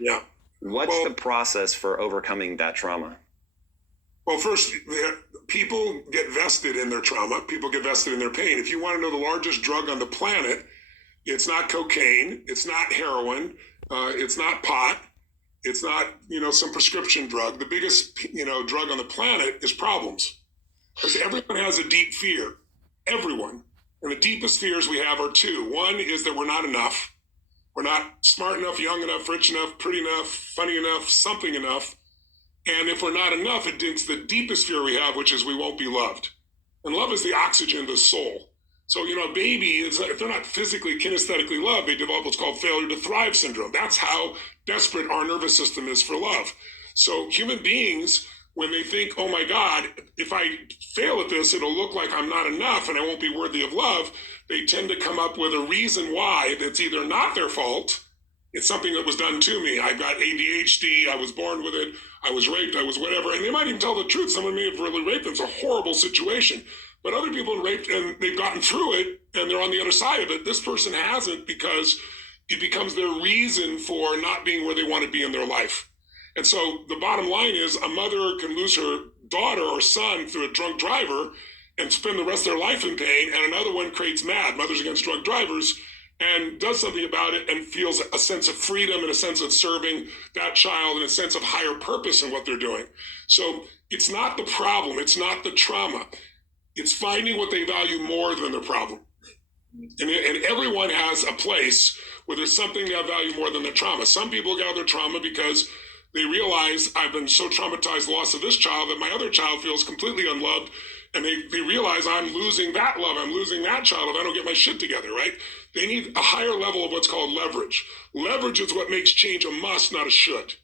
Yeah. What's Well, the process for overcoming that trauma? well, first, people get vested in their trauma. People get vested in their pain. If you want to know the largest drug on the planet, it's not cocaine. It's not heroin. It's not pot. It's not, some prescription drug. The biggest, drug on the planet is problems. Because everyone has a deep fear. Everyone. And the deepest fears we have are two. One is that we're not enough. We're not smart enough, young enough, rich enough, pretty enough, funny enough, something enough. And if we're not enough, it digs the deepest fear we have, which is we won't be loved. And love is the oxygen of the soul. So, a baby, if they're not physically, kinesthetically loved, they develop what's called failure to thrive syndrome. That's how desperate our nervous system is for love. So human beings, when they think, oh my God, if I fail at this, it'll look like I'm not enough and I won't be worthy of love, they tend to come up with a reason why that's either not their fault, it's something that was done to me. I've got ADHD, I was born with it, I was raped, I was whatever. And they might even tell the truth. Someone may have really raped them. It's a horrible situation. But other people have raped and they've gotten through it and they're on the other side of it. This person hasn't because it becomes their reason for not being where they want to be in their life. And so the bottom line is a mother can lose her daughter or son through a drunk driver and spend the rest of their life in pain. And another one creates MAD, Mothers Against Drunk Drivers, and does something about it and feels a sense of freedom and a sense of serving that child and a sense of higher purpose in what they're doing. So it's not the problem. It's not the trauma. It's finding what they value more than the problem. And everyone has a place where there's something they value more than their trauma. Some people get out their trauma because they realize I've been so traumatized loss of this child that my other child feels completely unloved. And they realize I'm losing that love. I'm losing that child if I don't get my shit together, right? They need a higher level of what's called leverage. Leverage is what makes change a must, not a should.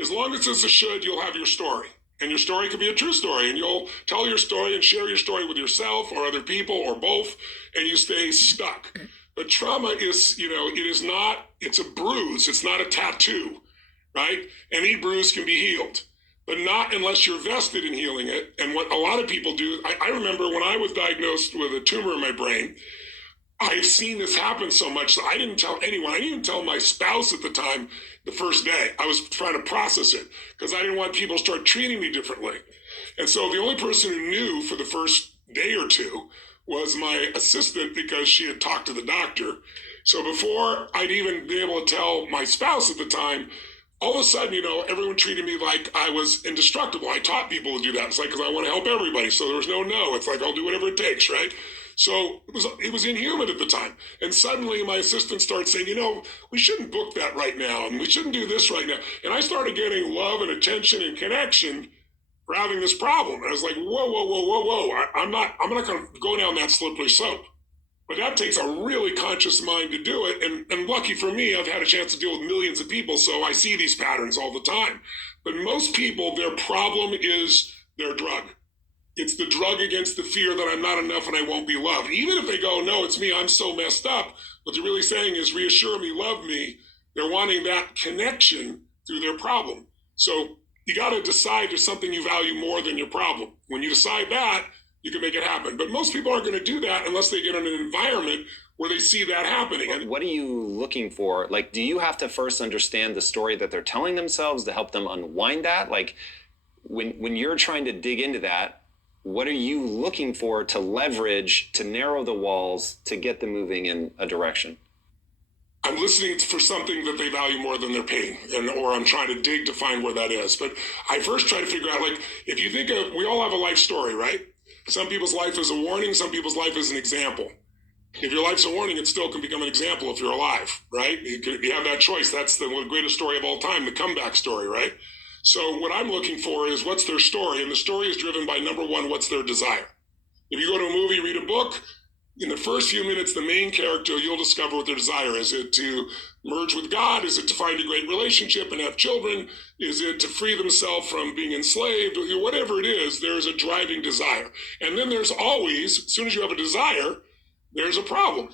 As long as it's a should, you'll have your story. And your story could be a true story. And you'll tell your story and share your story with yourself or other people or both. And you stay stuck. But trauma is, it is not, it's a bruise. It's not a tattoo, right? Any bruise can be healed, but not unless you're vested in healing it. And what a lot of people do, I remember when I was diagnosed with a tumor in my brain, I've seen this happen so much that I didn't tell anyone. I didn't even tell my spouse at the time the first day. I was trying to process it because I didn't want people to start treating me differently. And so the only person who knew for the first day or two was my assistant because she had talked to the doctor. So before I'd even be able to tell my spouse at the time, all of a sudden, everyone treated me like I was indestructible. I taught people to do that. It's like, because I want to help everybody. So there was no. It's like, I'll do whatever it takes, right? So it was inhuman at the time. And suddenly my assistant starts saying, we shouldn't book that right now. And we shouldn't do this right now. And I started getting love and attention and connection for having this problem. And I was like, whoa. I'm not going to go down that slippery slope. But that takes a really conscious mind to do it. And lucky for me, I've had a chance to deal with millions of people. So I see these patterns all the time. But most people, their problem is their drug. It's the drug against the fear that I'm not enough and I won't be loved. Even if they go, no, it's me, I'm so messed up. What they're really saying is reassure me, love me. They're wanting that connection through their problem. So you got to decide there's something you value more than your problem. When you decide that, you can make it happen. But most people aren't going to do that unless they get in an environment where they see that happening. And what are you looking for? Like, do you have to first understand the story that they're telling themselves to help them unwind that? Like, when you're trying to dig into that, what are you looking for to leverage, to narrow the walls, to get them moving in a direction? I'm listening for something that they value more than their pain, or I'm trying to dig to find where that is. But I first try to figure out, like, if you think of, we all have a life story, right? Some people's life is a warning, some people's life is an example. If your life's a warning, it still can become an example if you're alive, right? You have that choice. That's the greatest story of all time, the comeback story, right? So what I'm looking for is what's their story? And the story is driven by, number one, what's their desire? If you go to a movie, read a book, in the first few minutes, the main character, you'll discover what their desire is. Is it to merge with God? Is it to find a great relationship and have children? Is it to free themselves from being enslaved? Whatever it is, there's a driving desire. And then there's always, as soon as you have a desire, there's a problem,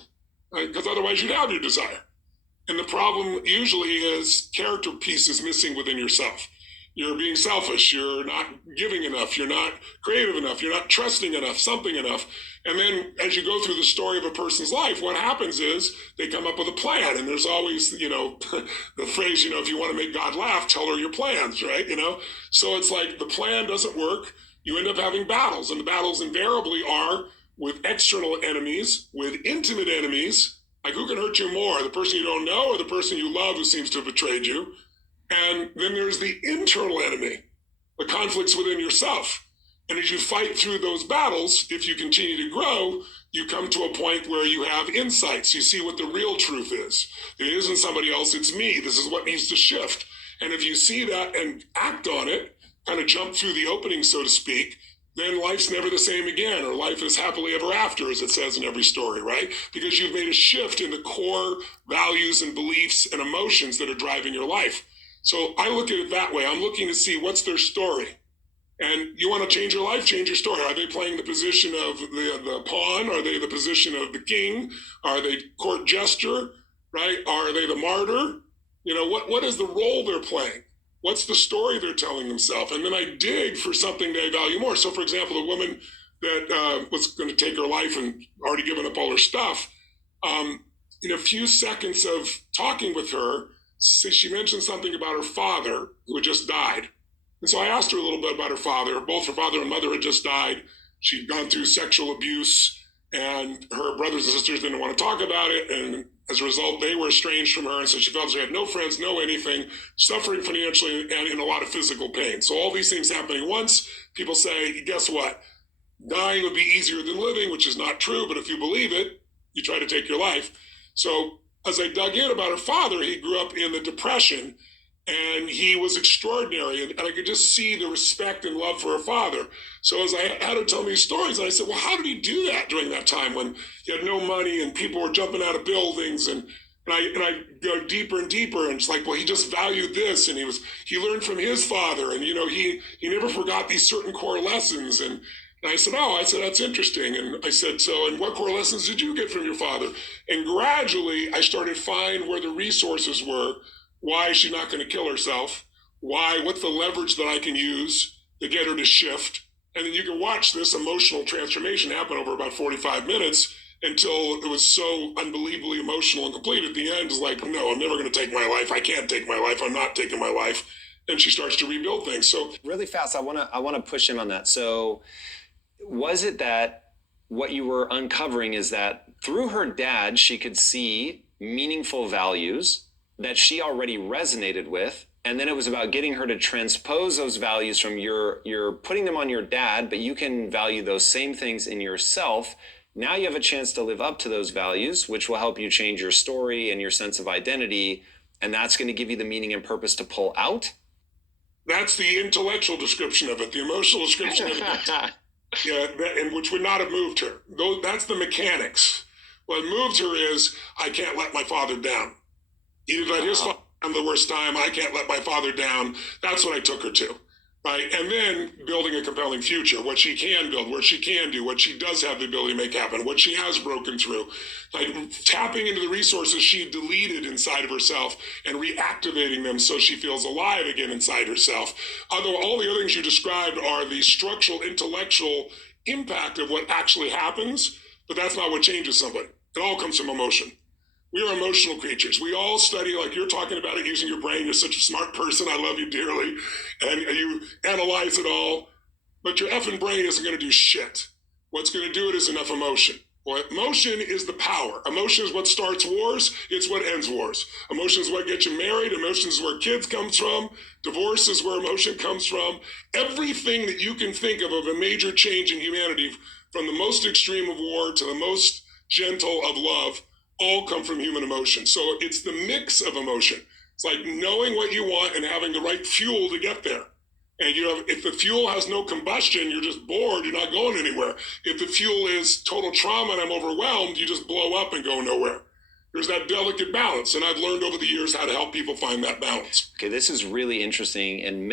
because otherwise you'd have your desire. And the problem usually is character pieces missing within yourself. You're being selfish. You're not giving enough. You're not creative enough. You're not trusting enough, something enough. And then as you go through the story of a person's life, what happens is they come up with a plan. And there's always, the phrase, if you want to make God laugh, tell her your plans, right? So it's like the plan doesn't work. You end up having battles. And the battles invariably are with external enemies, with intimate enemies. Like, who can hurt you more? The person you don't know or the person you love who seems to have betrayed you? And then there's the internal enemy, the conflicts within yourself. And as you fight through those battles, if you continue to grow, you come to a point where you have insights. You see what the real truth is. It isn't somebody else, it's me. This is what needs to shift. And if you see that and act on it, kind of jump through the opening, so to speak, then life's never the same again, or life is happily ever after, as it says in every story, right? Because you've made a shift in the core values and beliefs and emotions that are driving your life. So I look at it that way. I'm looking to see what's their story. And you want to change your life, change your story. Are they playing the position of the pawn? Are they the position of the king? Are they court jester, right? Are they the martyr? What is the role they're playing? What's the story they're telling themselves? And then I dig for something they value more. So, for example, the woman that was going to take her life and already given up all her stuff, in a few seconds of talking with her, she mentioned something about her father who had just died. And so I asked her a little bit about her father. Both her father and mother had just died. She'd gone through sexual abuse, and her brothers and sisters didn't want to talk about it. And as a result, they were estranged from her. And so she felt she had no friends, no anything, suffering financially and in a lot of physical pain. So all these things happening at once, people say, guess what? Dying would be easier than living, which is not true. But if you believe it, you try to take your life. So as I dug in about her father, he grew up in the Depression, and he was extraordinary. And I could just see the respect and love for her father. So as I had her tell me stories, I said, well, how did he do that during that time when he had no money and people were jumping out of buildings? And I go deeper and deeper, and it's like, well, he just valued this, and he learned from his father, and he never forgot these certain core lessons. And I said, that's interesting. And I said, and what core lessons did you get from your father? And gradually I started to find where the resources were. Why is she not going to kill herself? What's the leverage that I can use to get her to shift? And then you can watch this emotional transformation happen over about 45 minutes until it was so unbelievably emotional and complete. At the end, it's like, no, I'm never going to take my life. I can't take my life. I'm not taking my life. And she starts to rebuild things. So really fast, I want to push in on that. So was it that what you were uncovering is that through her dad, she could see meaningful values that she already resonated with, and then it was about getting her to transpose those values from you're putting them on your dad, but you can value those same things in yourself. Now you have a chance to live up to those values, which will help you change your story and your sense of identity, and that's going to give you the meaning and purpose to pull out. That's the intellectual description of it. The emotional description of it, and which would not have moved her. That's the mechanics. What moved her is, I can't let my father down. He did let his father down the worst time. I can't let my father down. That's what I took her to, right? And then building a compelling future, what she can build, what she can do, what she does have the ability to make happen, what she has broken through, like tapping into the resources she deleted inside of herself and reactivating them so she feels alive again inside herself. Although all the other things you described are the structural, intellectual impact of what actually happens, but that's not what changes somebody. It all comes from emotion. We are emotional creatures. We all study, like you're talking about it, using your brain. You're such a smart person. I love you dearly. And you analyze it all. But your effing brain isn't going to do shit. What's going to do it is enough emotion. Well, emotion is the power. Emotion is what starts wars. It's what ends wars. Emotion is what gets you married. Emotion is where kids comes from. Divorce is where emotion comes from. Everything that you can think of a major change in humanity, from the most extreme of war to the most gentle of love, all come from human emotion. So it's the mix of emotion. It's like knowing what you want and having the right fuel to get there. And if the fuel has no combustion, you're just bored, you're not going anywhere. If the fuel is total trauma and I'm overwhelmed, you just blow up and go nowhere. There's that delicate balance. And I've learned over the years how to help people find that balance. Okay, this is really interesting, and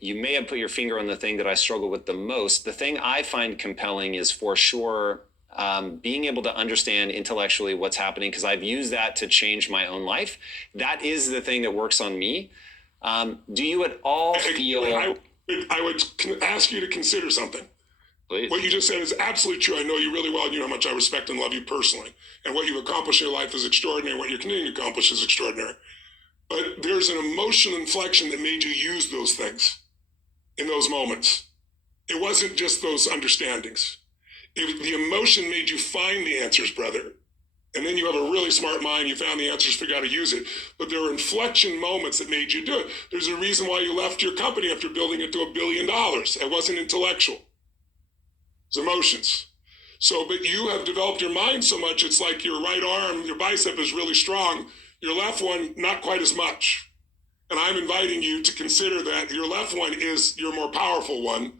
you may have put your finger on the thing that I struggle with the most. The thing I find compelling is for sure being able to understand intellectually what's happening, because I've used that to change my own life. That is the thing that works on me. Do you at all feel? I would ask you to consider something. Please. What you just said is absolutely true. I know you really well, and you know how much I respect and love you personally. And what you've accomplished in your life is extraordinary. What you're continuing to accomplish is extraordinary. But there's an emotional inflection that made you use those things in those moments. It wasn't just those understandings. The emotion made you find the answers, brother. And then you have a really smart mind. You found the answers, figured out how to use it. But there were inflection moments that made you do it. There's a reason why you left your company after building it to $1 billion. It wasn't intellectual. It's emotions. So, but you have developed your mind so much, it's like your right arm, your bicep is really strong. Your left one, not quite as much. And I'm inviting you to consider that your left one is your more powerful one.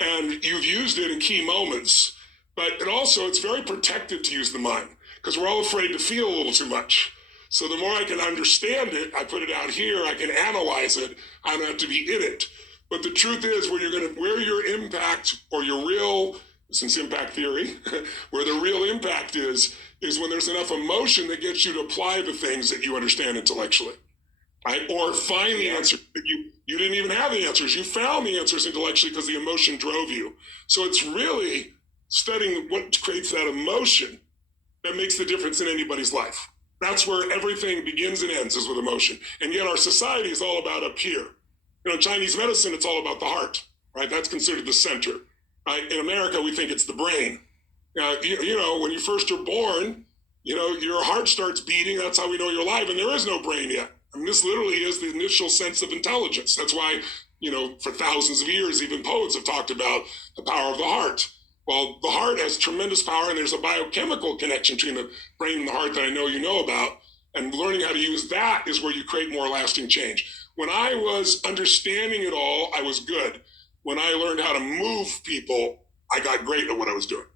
And you've used it in key moments. But it's very protective to use the mind because we're all afraid to feel a little too much. So the more I can understand it, I put it out here, I can analyze it, I don't have to be in it. But the truth is where your impact or your real, since impact theory, where the real impact is when there's enough emotion that gets you to apply the things that you understand intellectually, right? Or find the answer that you didn't even have the answers. You found the answers intellectually because the emotion drove you. So it's really studying what creates that emotion that makes the difference in anybody's life. That's where everything begins and ends, is with emotion. And yet our society is all about up here. Chinese medicine, it's all about the heart, right? That's considered the center, right? In America, we think it's the brain. When you first are born, your heart starts beating. That's how we know you're alive. And there is no brain yet. I mean, this literally is the initial sense of intelligence. That's why, for thousands of years, even poets have talked about the power of the heart. Well, the heart has tremendous power, and there's a biochemical connection between the brain and the heart that I know you know about. And learning how to use that is where you create more lasting change. When I was understanding it all, I was good. When I learned how to move people, I got great at what I was doing.